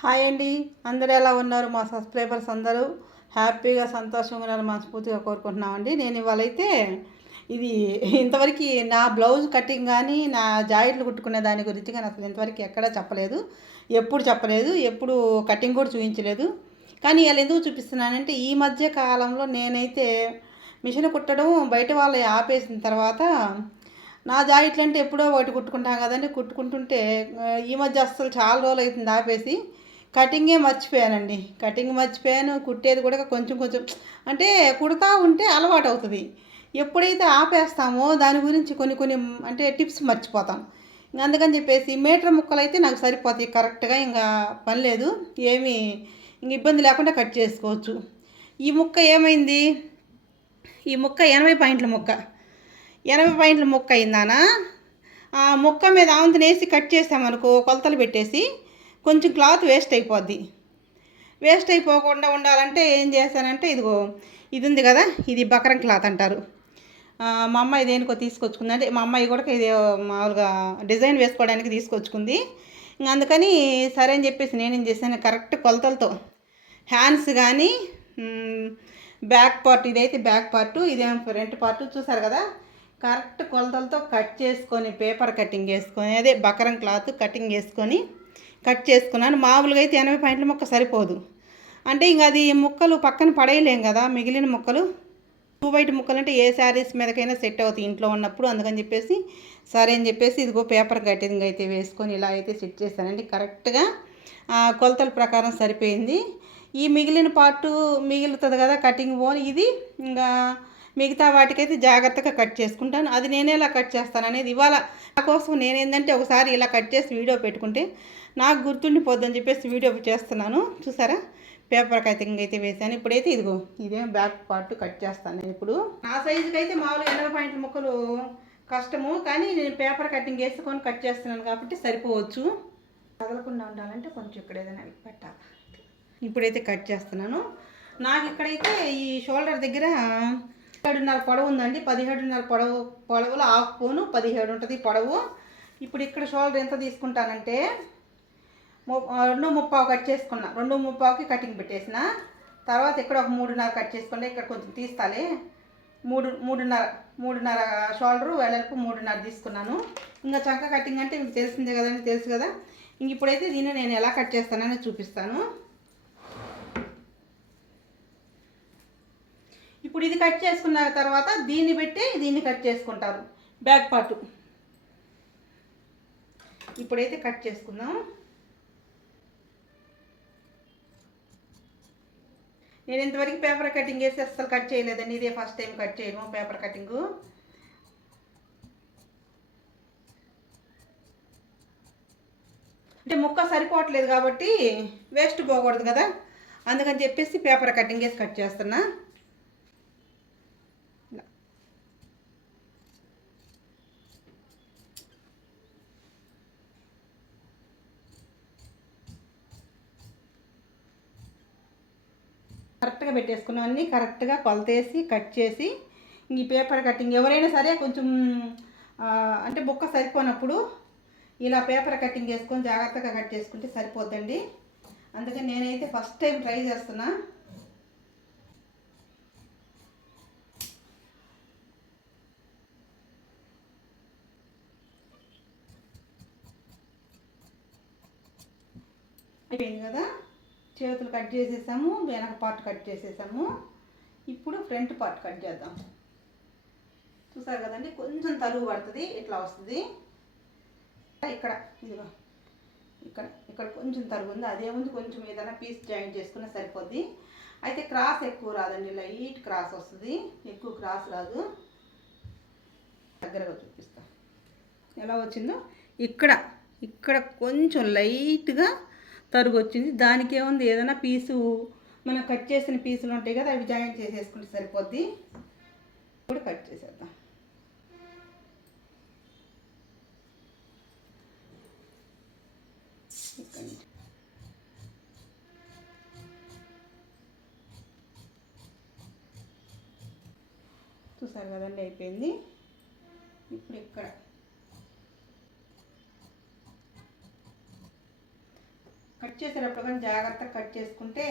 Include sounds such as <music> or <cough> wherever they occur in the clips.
Hi అండి. అందరూ ఎలా ఉన్నారు? మా సబ్స్క్రైబర్స్ అందరూ హ్యాపీగా సంతోషంగా ఉన్నారు మనస్ఫూర్తిగా కోరుకుంటున్నామండి. నేను ఇవాళైతే ఇది ఇంతవరకు నా బ్లౌజ్ కటింగ్ కానీ నా జాకెట్లు కుట్టుకునే దాని గురించి కానీ అసలు ఇంతవరకు ఎక్కడా చెప్పలేదు. ఎప్పుడు చెప్పలేదు. ఎప్పుడు కటింగ్ కూడా చూపించలేదు కానీ ఇలా ఎందుకు చూపిస్తున్నానంటే ఈ మధ్య కాలంలో నేనైతే మిషన్ కుట్టడం బయట వాళ్ళు ఆపేసిన తర్వాత నా జాకెట్లు అంటే ఎప్పుడో ఒకటి కుట్టుకుంటాం కదండి. కుట్టుకుంటుంటే ఈ మధ్య అస్సలు చాలా రోజులు అవుతుంది ఆపేసి. కటింగే మర్చిపోయానండి. కటింగ్ మర్చిపోయాను కుట్టేది కూడా కొంచెం కొంచెం అంటే కుడతా ఉంటే అలవాటు అవుతుంది ఎప్పుడైతే ఆపేస్తామో దాని గురించి కొన్ని కొన్ని అంటే టిప్స్ మర్చిపోతాం. ఇంకా అందుకని చెప్పేసి మీటర్ ముక్కలు అయితే నాకు సరిపోతాయి కరెక్ట్గా ఇంకా పని లేదు. ఏమీ ఇంక ఇబ్బంది లేకుండా కట్ చేసుకోవచ్చు. ఈ ముక్క ఏమైంది? ఈ ముక్క ఎనభై పాయింట్ల ముక్క. ఎనభై పాయింట్ల ముక్క అయిందానా ఆ ముక్క మీద ఆవంతనేసి కట్ చేసామనుకో కొలతలు పెట్టేసి కొంచెం క్లాత్ వేస్ట్ అయిపోద్ది. వేస్ట్ అయిపోకుండా ఉండాలంటే ఏం చేశానంటే ఇదిగో ఇది ఉంది కదా ఇది బకరం క్లాత్ అంటారు. మా అమ్మాయి దేనికో తీసుకొచ్చుకుంది. అంటే మా అమ్మాయి కూడా ఇది మామూలుగా డిజైన్ వేసుకోవడానికి తీసుకొచ్చుకుంది. ఇంక అందుకని సరే అని చెప్పేసి నేనేం చేశాను కరెక్ట్ కొలతలతో హ్యాండ్స్ కానీ బ్యాక్ పార్ట్ ఇదైతే బ్యాక్ పార్ట్ ఇదేమో ఫ్రంట్ పార్ట్ చూసారు కదా కరెక్ట్ కొలతలతో కట్ చేసుకొని పేపర్ కటింగ్ వేసుకొని అదే బకరం క్లాత్ కటింగ్ వేసుకొని కట్ చేసుకున్నాను. మామూలుగా అయితే ఎనభై పాయింట్ల ముక్క సరిపోదు. అంటే ఇంక అది ముక్కలు పక్కన పడేయలేం కదా మిగిలిన ముక్కలు. టూ వైట్ ముక్కలు అంటే ఏ శారీస్ మీదకైనా సెట్ అవుతాయి ఇంట్లో ఉన్నప్పుడు అందుకని చెప్పేసి సరే అని చెప్పేసి ఇదిగో పేపర్ కటింగ్ అయితే వేసుకొని ఇలా అయితే సెట్ చేశానండి. కరెక్ట్గా ఆ, కొలతల ప్రకారం సరిపోయింది. ఈ మిగిలిన పార్టు మిగులుతుంది కదా కటింగ్ బోన్ ఇది ఇంకా మిగతా వాటికైతే జాగ్రత్తగా కట్ చేసుకుంటాను. అది నేనే ఇలా కట్ చేస్తాను అనేది ఇవాళ నా కోసం నేనేందంటే ఒకసారి ఇలా కట్ చేసి వీడియో పెట్టుకుంటే నాకు గుర్తుండిపోద్దని చెప్పేసి వీడియో చేస్తున్నాను. చూసారా? పేపర్ కటింగ్ అయితే వేసాను. ఇప్పుడైతే ఇదిగో ఇదే బ్యాక్ పార్ట్ కట్ చేస్తాను నేను ఇప్పుడు. నా సైజుకి అయితే మామూలుగా ఎనభై పాయింట్ల ముక్కలు కష్టము కానీ నేను పేపర్ కటింగ్ వేసుకొని కట్ చేస్తున్నాను కాబట్టి సరిపోవచ్చు. తగలకుండా ఉండాలంటే కొంచెం ఇక్కడ ఏదైనా పెట్టాలి. ఇప్పుడైతే కట్ చేస్తున్నాను. నాకు ఇక్కడైతే ఈ షోల్డర్ దగ్గర పదిహేడున్నర పొడవు ఉందండి. పదిహేడున్నర పొడవు పొడవులో హాఫ్ పోను పదిహేడు ఉంటుంది పొడవు. ఇప్పుడు ఇక్కడ షోల్డర్ ఎంత తీసుకుంటానంటే రెండు ముప్పావు కట్ చేసుకున్నా. రెండు ముప్పావుకి కటింగ్ పెట్టేసిన. తర్వాత ఇక్కడ ఒక మూడున్నర కట్ చేసుకుంటే ఇక్కడ కొంచెం తీస్తాలి. మూడు మూడున్నర మూడున్నర షోల్డరు వెడల్పు మూడున్నర తీసుకున్నాను. ఇంకా చంక కటింగ్ అంటే మీకు తెలిసిందే కదండి తెలుసు కదా. ఇంక ఇప్పుడైతే దీన్ని నేను ఎలా కట్ చేస్తానని చూపిస్తాను. ఇప్పుడు ఇది కట్ చేసుకున్న తర్వాత దీన్ని పెట్టి దీన్ని కట్ చేసుకుంటారు. Back part. ఇప్పుడైతే కట్ చేసుకుందాం. నేను ఇంతవరకు పేపర్ కటింగ్ వేసి అస్సలు కట్ చేయలేదండి. ఇదే ఫస్ట్ టైం కట్ చేయడం పేపర్ కటింగు. అంటే ముక్క సరిపోవట్లేదు కాబట్టి వేస్ట్ పోకూడదు కదా. అందుకని చెప్పేసి పేపర్ కటింగ్ వేసి కట్ చేస్తున్నా. కరెక్ట్గా పెట్టేసుకున్నాం. అన్నీ కరెక్ట్గా కొలతేసి కట్ చేసి ఈ పేపర్ కటింగ్ ఎవరైనా సరే కొంచెం అంటే బుక్క సరిపోనప్పుడు ఇలా పేపర్ కటింగ్ చేసుకొని జాగ్రత్తగా కట్ చేసుకుంటే సరిపోద్దండి. అందుకని నేనైతే ఫస్ట్ టైం ట్రై చేస్తున్నా. అయిపోయింది కదా? చేతులు కట్ చేసేసాము వెనక పార్ట్ కట్ చేసేసాము. ఇప్పుడు ఫ్రంట్ పార్ట్ కట్ చేద్దాం. చూసారు కదండి కొంచెం తరుగు పడుతుంది ఇట్లా వస్తుంది. ఇక్కడ ఇదిగో ఇక్కడ ఇక్కడ కొంచెం తరుగు ఉంది. అదేముంది కొంచెం ఏదైనా పీస్ జాయింట్ చేసుకున్నా సరిపోద్ది. అయితే క్రాస్ ఎక్కువ రాదండి లైట్ క్రాస్ వస్తుంది. ఎక్కువ క్రాస్ రాదు. దగ్గరగా చూపిస్తా. ఎలా వచ్చిందో? ఇక్కడ ఇక్కడ కొంచెం లైట్గా తరుగు వచ్చింది దానికి ఏముంది? ఏదైనా పీసు మనం కట్ చేసిన పీసులు ఉంటాయి కదా అవి జాయింట్ చేసేసుకుంటే సరిపోద్ది. ఇప్పుడు కట్ చేసేద్దాం. చూసారు కదండి అయిపోయింది. ఇప్పుడు ఇక్కడ కట్ చేసేటప్పుడు కానీ జాగ్రత్తగా కట్ చేసుకుంటే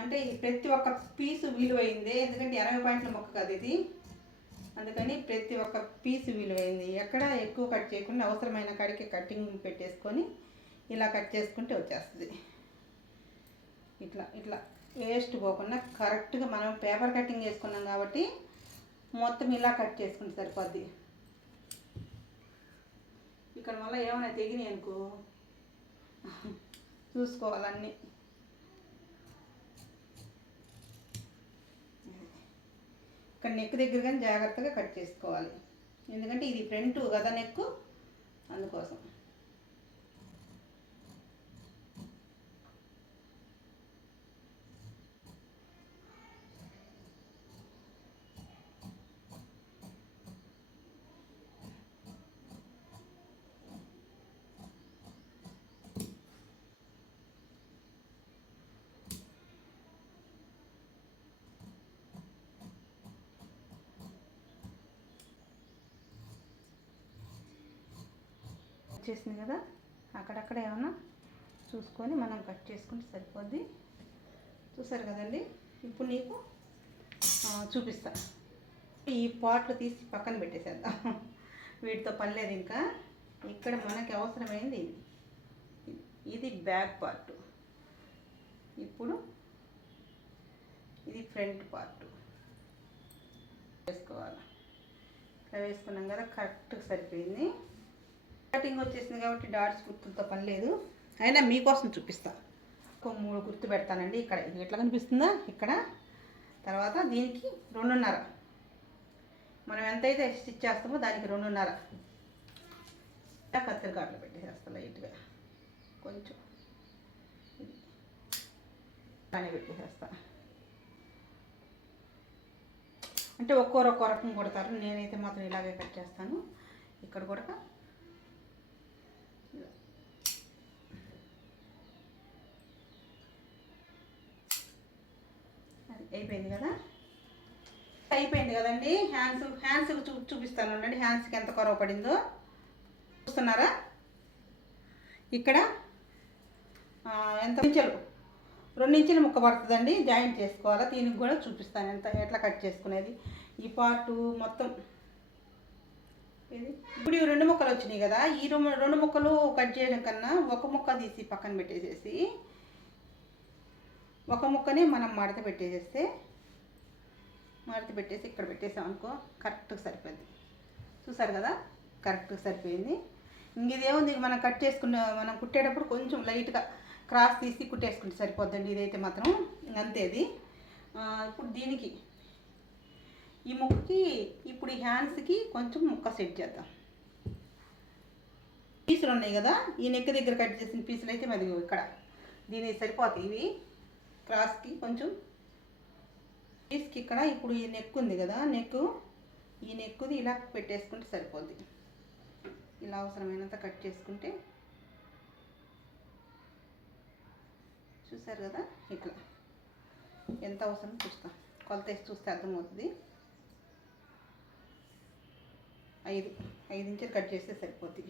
అంటే ప్రతి ఒక్క పీసు విలువైంది. ఎందుకంటే ఎనభై పాయింట్ల మొక్క కదా ఇది. అందుకని ప్రతి ఒక్క పీసు విలువైంది. ఎక్కడ ఎక్కువ కట్ చేయకుండా అవసరమైన కాడికి కటింగ్ పెట్టేసుకొని ఇలా కట్ చేసుకుంటే వచ్చేస్తుంది. ఇట్లా ఇట్లా. వేస్ట్ పోకుండా కరెక్ట్గా మనం పేపర్ కటింగ్ చేసుకున్నాం కాబట్టి మొత్తం ఇలా కట్ చేసుకుంటే సరిపోద్ది. ఇక్కడ మళ్ళీ ఏమైనా తెగినాయి అనుకో. చూసుకోవాలన్నీ. ఇక్కడ నెక్ దగ్గర కానీ జాగ్రత్తగా కట్ చేసుకోవాలి. ఎందుకంటే ఇది ఫ్రంట్ కదా నెక్ అందుకోసం. వచ్చేసింది కదా అక్కడక్కడ ఏమైనా చూసుకొని మనం కట్ చేసుకుంటే సరిపోద్ది. చూసారు కదండి? ఇప్పుడు నీకు చూపిస్తా. ఈ పాట్లు తీసి పక్కన పెట్టేసేద్దాం. <laughs> వీటితో పని లేదు ఇంకా. ఇక్కడ మనకి అవసరమైంది ఇది. ఇది బ్యాక్ పార్ట్. ఇప్పుడు ఇది ఫ్రంట్ పార్ట్. వేసుకోవాలి. ఇట్లా వేసుకున్నాం కదా కరెక్ట్గా సరిపోయింది. కటింగ్ వచ్చేసింది కాబట్టి డాట్స్ గుర్తులతో పని లేదు. అయినా మీకోసం చూపిస్తా. ఒక మూడు గుర్తు పెడతానండి. ఇక్కడ ఇది ఎట్లా కనిపిస్తుందా ఇక్కడ. తర్వాత దీనికి రెండున్నర. మనం ఎంతైతే స్టిచ్ చేస్తామో దానికి రెండున్నర. ఇలా కత్తెర పెట్టేసేస్తా లైట్గా. కొంచెం. పని పెట్టేసేస్తా. అంటే ఒక్కోరు ఒక్కో రకం కొడతారు. నేనైతే మాత్రం ఇలాగే కట్ చేస్తాను. ఇక్కడ కూడా అది అయిపోయింది కదా? అయిపోయింది కదండి. హ్యాండ్స్ హ్యాండ్స్ చూ చూపిస్తాను ఉండండి. హ్యాండ్స్కి ఎంత కొరవ పడిందో. చూస్తున్నారా? ఇక్కడ ఎంత ఇంచెలు? రెండు ఇంచులు ముక్క పడుతుందండి. జాయింట్ చేసుకోవాలా? దీనికి కూడా చూపిస్తాను ఎంత ఎట్లా కట్ చేసుకునేది. ఈ పార్టు మొత్తం ఇది ఇప్పుడు రెండు ముక్కలు వచ్చినాయి కదా. ఈ రెండు రెండు ముక్కలు కట్ చేయడం కన్నా ఒక ముక్క తీసి పక్కన పెట్టేసేసి ఒక ముక్కనే మనం మడత పెట్టేసేస్తే మడత పెట్టేసి ఇక్కడ పెట్టేసాం అనుకో కరెక్ట్గా సరిపోద్ది చూసారు కదా? కరెక్ట్గా సరిపోయింది. ఇంక ఇదేముంది మనం కట్ చేసుకున్న మనం కుట్టేటప్పుడు కొంచెం లైట్గా క్రాస్ తీసి కుట్టేసుకుంటే సరిపోద్దండి. ఇదైతే మాత్రం అంతే అది. ఇప్పుడు దీనికి ఈ ముక్కకి ఇప్పుడు ఈ హ్యాండ్స్కి కొంచెం ముక్క సెట్ చేద్దాం. పీసులు ఉన్నాయి కదా? ఈ నెక్ దగ్గర కట్ చేసిన పీసులు అయితే మరి ఇక్కడ. దీనికి సరిపోతాయి ఇవి. క్రాస్కి కొంచెం పీస్కి ఇక్కడ ఇప్పుడు ఈ నెక్ ఉంది కదా నెక్ ఈ నెక్కుది ఇలా పెట్టేసుకుంటే సరిపోద్ది. ఇలా అవసరమైనంత కట్ చేసుకుంటే చూసారు కదా ఇట్లా ఎంత అవసరం చూస్తాం. కొలత వేసి చూస్తే అర్థమవుతుంది. ఐదు ఐదు ఇంచులు కట్ చేస్తే సరిపోద్ది.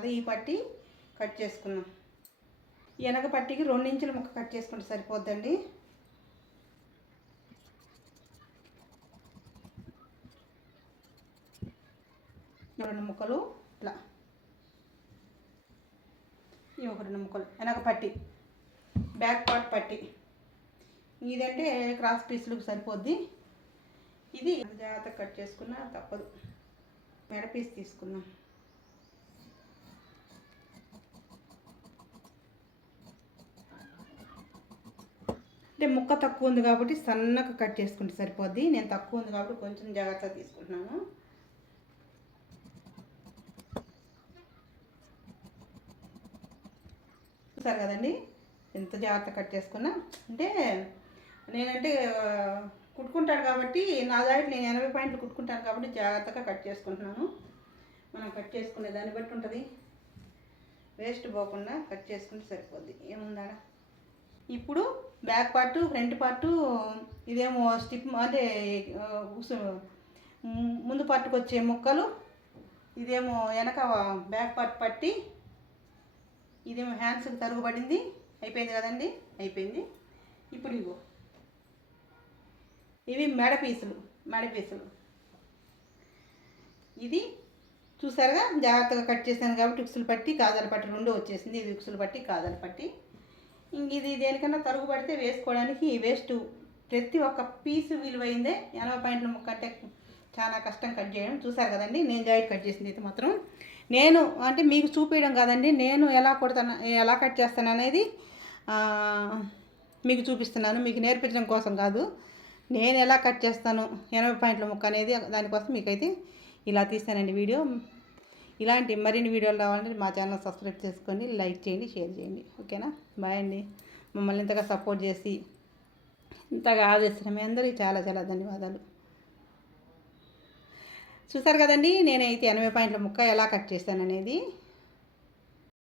అదే ఈ పట్టి కట్ చేసుకున్నాం ఈ వెనక పట్టికి రెండించుల ముక్క కట్ చేసుకుంటే సరిపోద్దండి. రెండు ముక్కలు ఇట్లా ఈ ఒక రెండు ముక్కలు వెనక పట్టి. బ్యాక్ పార్ట్ పట్టి. ఇదంటే క్రాస్ పీసులకు సరిపోద్ది. ఇది జాగ్రత్తగా కట్ చేసుకున్నా తప్పదు. మెడ పీస్ తీసుకుందాం. అంటే ముక్క తక్కువ ఉంది కాబట్టి సన్నగా కట్ చేసుకుంటే సరిపోద్ది. నేను తక్కువ ఉంది కాబట్టి కొంచెం జాగ్రత్తగా తీసుకుంటున్నాను. చూసారు కదండి? ఎంత జాగ్రత్త కట్ చేసుకున్నా? అంటే నేనంటే కుట్టుకుంటాను కాబట్టి నా దాటి నేను ఎనభై పాయింట్లు కుట్టుకుంటాను కాబట్టి జాగ్రత్తగా కట్ చేసుకుంటున్నాను. మనం కట్ చేసుకునే దాన్ని బట్టి ఉంటుంది. వేస్ట్ పోకుండా కట్ చేసుకుంటే సరిపోద్ది. ఏముందా ఇప్పుడు బ్యాక్ పార్ట్ ఫ్రంట్ పార్ట్ ఇదేమో స్టిప్ అంటే ముందు పార్ట్కి వచ్చే ముక్కలు ఇదేమో వెనక బ్యాక్ పార్ట్ పట్టి ఇదేమో హ్యాండ్స్కి తరుగుబడింది. అయిపోయింది కదండి? అయిపోయింది. ఇప్పుడు ఇగో ఇవి మెడ పీసులు మెడ పీసులు. ఇది చూసారుగా? జాగ్రత్తగా కట్ చేశాను కాబట్టి ఉక్సులు పట్టి కాజాల పట్టి రెండు వచ్చేసింది. ఇది ఉక్సులు పట్టి కాజాల పట్టి. ఇది దేనికన్నా తరుగు పడితే వేసుకోవడానికి వేస్ట్. ప్రతి ఒక్క పీసు విలువైందే ఎనభై పాయింట్ల ముక్క అంటే చాలా కష్టం కట్ చేయడం. చూసారు కదండి? నేను జాయింట్ కట్ చేసింది అయితే మాత్రం. నేను అంటే మీకు చూపించడం కాదండి. నేను ఎలా కొడతాను ఎలా కట్ చేస్తాను అనేది మీకు చూపిస్తున్నాను. మీకు నేర్పించడం కోసం కాదు. నేను ఎలా కట్ చేస్తాను ఎనభై పాయింట్ల ముక్క అనేది దానికోసం మీకైతే ఇలా తీస్తానండి వీడియో. ఇలాంటి మరిన్ని వీడియోలు రావాలంటే మా ఛానల్ సబ్స్క్రైబ్ చేసుకొని లైక్ చేయండి షేర్ చేయండి. ఓకేనా? బాయ్ అండి. మమ్మల్ని ఇంతగా సపోర్ట్ చేసి ఇంతగా ఆదరిస్తున్న మీ అందరికీ చాలా చాలా ధన్యవాదాలు. చూసారు కదండి నేనైతే ఎనభై పాయింట్ల ముక్క ఎలా కట్ చేశాను అనేది